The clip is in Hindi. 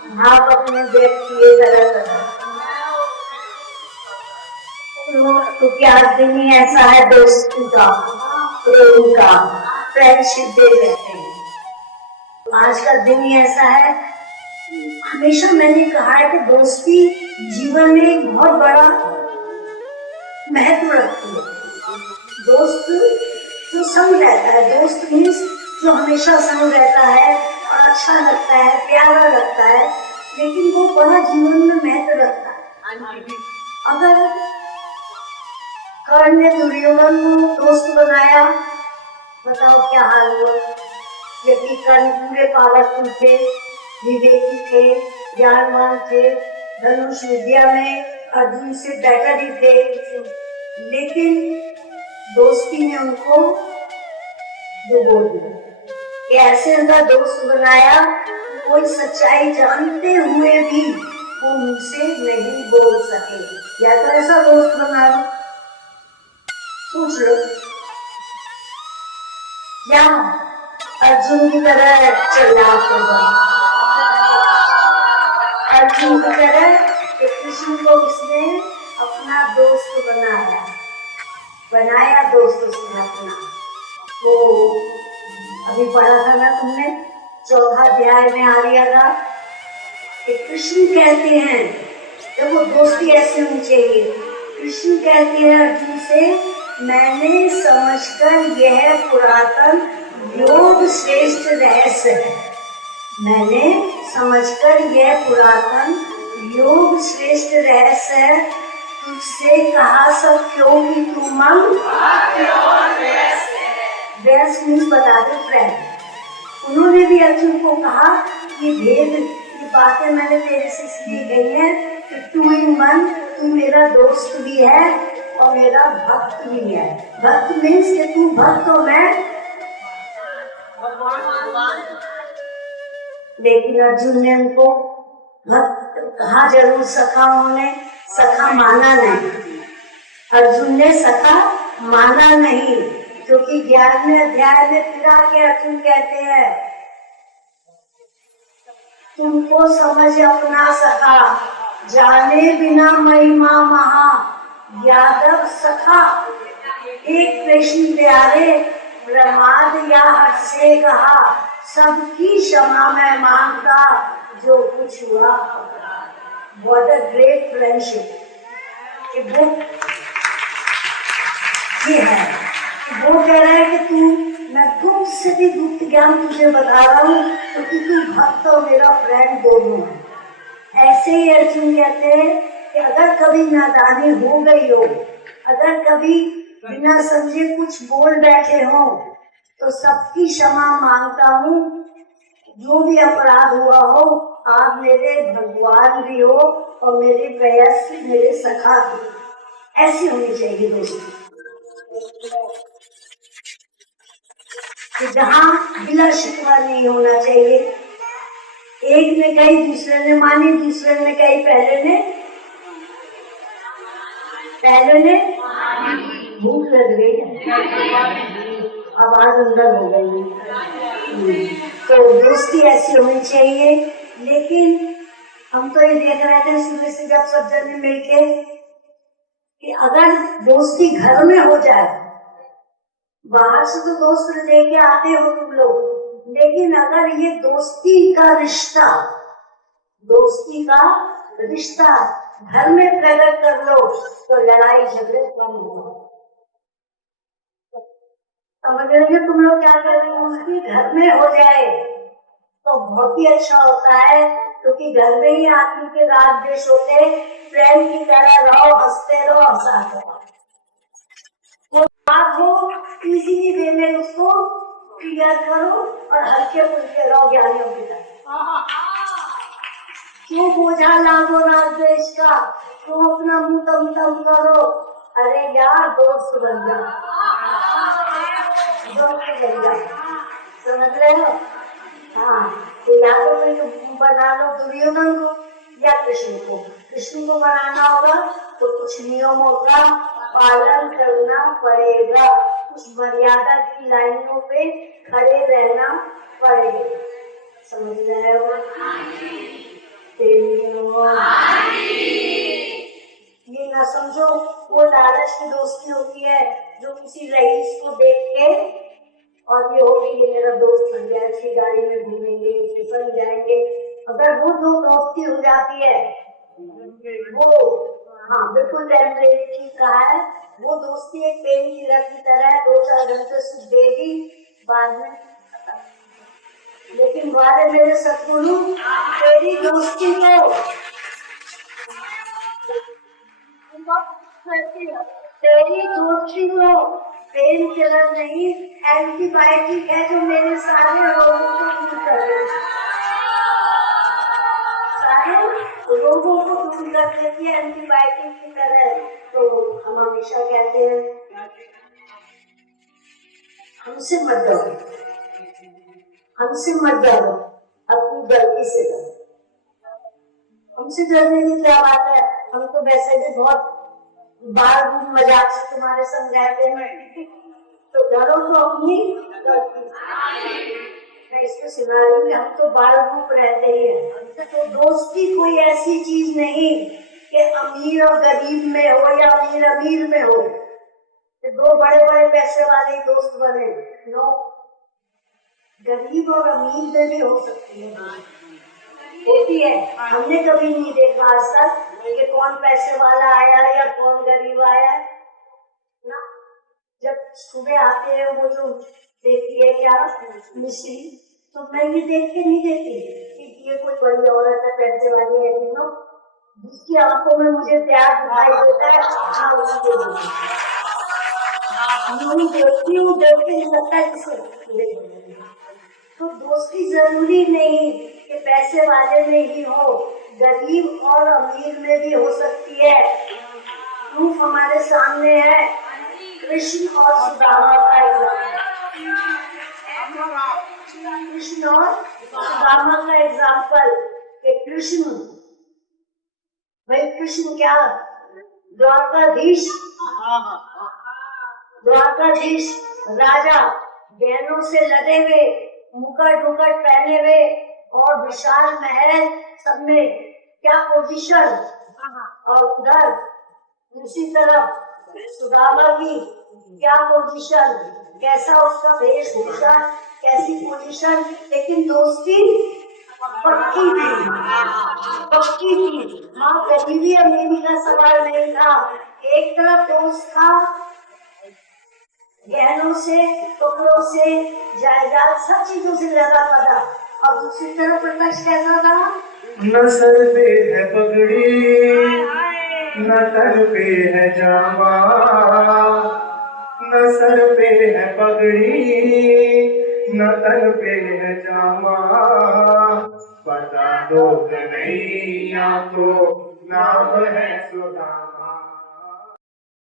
आप अपने व्यक्ति तरह तरह तो क्या दिन ही ऐसा है दोस्ती का, प्रेम का, फ्रेंडशिप डे कहते हैं। आज का दिन ही ऐसा है। हमेशा मैंने कहा है कि दोस्ती जीवन में एक बहुत बड़ा महत्व रखती है। दोस्त जो संग रहता है, दोस्त मीन्स जो हमेशा संग रहता है और अच्छा लगता है, प्यारा लगता है, लेकिन वो बड़ा जीवन में महत्व रखता है। अगर कर्ण ने दुर्योधन को दोस्त बनाया, बताओ क्या हाल हुआ। जबकि कर्ण पूरे पावरफुल थे, विवेकी थे, ज्ञानवान थे, धनुष विद्या में अर्जुन से बेटर ही थे, लेकिन दोस्ती ने उनको डुबो दिया। कि ऐसे उनका दोस्त बनाया, कोई सच्चाई जानते हुए भी वो मुझसे नहीं बोल सके। या तो ऐसा दोस्त बना लो, सोच लो, या अर्जुन की तरह चालाक होगा, अर्जुन की तरह कृष्ण को उसने अपना दोस्त बनाया दोस्त उसने अपना। तो अभी पढ़ा था ना तुमने, 4वां अध्याय में आ गया था कि कृष्ण कहते हैं, देखो दोस्ती ऐसी होनी चाहिए। कृष्ण कहते हैं अर्जुन से, मैंने समझकर यह पुरातन योग श्रेष्ठ रहस्य है, मैंने समझकर यह पुरातन योग श्रेष्ठ रहस्य है, तुझसे कहा सब क्योंकि तू मंग व्यास मीन्स बता दे फ्रेंड। उन्होंने भी अर्जुन को कहा ये भेद, ये बातें मैंने तेरे से इसलिए गई हैं कि तू इन मन, तू मेरा दोस्त भी है और मेरा भक्त भी है। भक्त मीन्स कि तू भक्त हो, मैं भगवान। लेकिन अर्जुन ने उनको भक्त कहा जरूर, सखा उन्होंने सखा माना नहीं। अर्जुन ने सखा माना नहीं, क्योंकि 11वें अध्याय में फिर आके अर्जुन कहते हैं, तुमको समझ अपना सखा, जाने बिना महिमा महा, यादव सखा एक कृष्ण प्यारे, प्रमाद या हट से कहा, सबकी क्षमा मैं मांगता, जो कुछ हुआ। What a great friendship! कि वो ये है, वो कह रहा है कि तू, मैं गुप्त से भी गुप्त ज्ञान तुझे बता रहा हूँ, क्योंकि तू भक्त और मेरा फ्रेंड दोनों है। ऐसे ही अर्जुन कहते हैं कि अगर कभी नादानी हो गई हो, अगर कभी बिना समझे कुछ बोल बैठे हो, तो सबकी क्षमा मांगता हूँ। जो भी अपराध हुआ हो, आप मेरे भगवान भी हो और मेरे प्रयास मेरे सखा भी। ऐसी होनी चाहिए दोस्ती कि जहाँ गिला शिकवा नहीं होना चाहिए। एक ने कही दूसरे ने मानी, दूसरे ने कही पहले ने भूख लग रही है, आवाज अंदर हो गई। तो दोस्ती ऐसी होनी चाहिए। लेकिन हम तो ये देख रहे थे सुबह से जब सब जने मिलके कि अगर दोस्ती घर में हो जाए, बाहर से तो दोस्त लेके आते हो तुम लोग, लेकिन अगर ये दोस्ती का रिश्ता घर में प्रकट कर लो, तो लड़ाई झगड़े कम हो। समझ रहे हो तुम लोग क्या कर रहे हो? उसकी घर में हो जाए तो बहुत ही अच्छा होता है, क्योंकि घर में ही आदमी के राग द्वेष होते, फ्रेंड की तरह रहो, हंसते रहो, हंसाते रहो। वो बात हो इजी वे में उसको क्लियर करो और हल्के फुल्के रहो ज्ञानियों की तरह। क्यों बोझा लागो राग द्वेष का, क्यों अपना मुंह तम करो। अरे यार दोस्त बन जाओ, समझ रहे हो? हाँ, तो या तो कोई बना लो दुर्योधन को या कृष्ण को बनाना होगा तो कुछ नियमों का पालन करना पड़ेगा, कुछ मर्यादा की लाइनों पे खड़े रहना पड़ेगा। समझ रहे हो? अच्छी दोस्ती होती है जो किसी रईस को देख के और ये हो कि ये मेरा दोस्त बन गया, अच्छी गाड़ी में घूमेंगे, फिसल जाएंगे। अगर वो दो दोस्ती हो जाती है वो, हाँ बिल्कुल ठीक कहा है, वो दोस्ती एक पेन किलर की तरह है, 2-4 घंटे सुख देगी, बाद में। लेकिन वाले मेरे सतगुरु, तेरी दोस्ती को पेन किलर नहीं, एंटीबायोटिक है जो मेरे सारे रोगों को दूर कर देती है, सारे रोगों को दूर कर देती है एंटीबायोटिक की तरह। तो हम हमेशा कहते हैं हमसे मत डरो, हमसे मत डरो, अपनी गलती से डरो। हमसे डरने की क्या बात है, हम तो वैसे भी बहुत बार मजाक से तुम्हारे संग रहते हैं, तो डरो तो अपनी गलती। मैं इसको सुना रही हूँ, हम तो बाल रूप रहते ही हैं। तो दोस्ती कोई ऐसी चीज नहीं कि अमीर और गरीब में हो या अमीर अमीर में हो, तो 2 बड़े पैसे वाले दोस्त बने। नो, गरीब और अमीर में भी हो सकती है, होती है। हमने कभी नहीं देखा आज तक कि कौन पैसे वाला आया या कौन गरीब आया ना। जब सुबह आते हैं वो जो देती है क्या मिश्री, तो मैं ये देख के नहीं देती कि ये कोई बड़ी औरत है, पैसे वाली है, जिसकी आंखों में मुझे प्यार दिखाई देता है मैं उसको देखती हूँ, देख के लगता है किसे। तो दोस्ती जरूरी नहीं कि पैसे वाले में ही हो, गरीब और अमीर में भी हो सकती है। प्रूफ हमारे सामने है, कृष्ण और सुदामा का एग्जाम्पल। कृष्ण और सुदामा का एग्जाम्पल कि कृष्ण, भाई कृष्ण क्या द्वारकाधीश राजा, बहनों से लदे हुए, मुकुट पहने हुए और विशाल महल, सब में क्या पोजीशन, और उधर दूसरी तरफ सुदामा की क्या पोजीशन, कैसा उसका वेशभूषा, कैसी पोजीशन, लेकिन दोस्ती पक्की थी। माँ कभी भी अमीरी का सवाल नहीं था। एक तरफ दोस्त था, गहनों से, कपड़ों से, जायदाद, सब चीजों से लगा पड़ा, और दूसरी तरफ प्रकाश कैसा था, न सर पे है पगड़ी, न तन पे है जामा, न सर पे है पगड़ी, न तन पे है जामा, बता दो कन्हैया को नाम है सुदामा।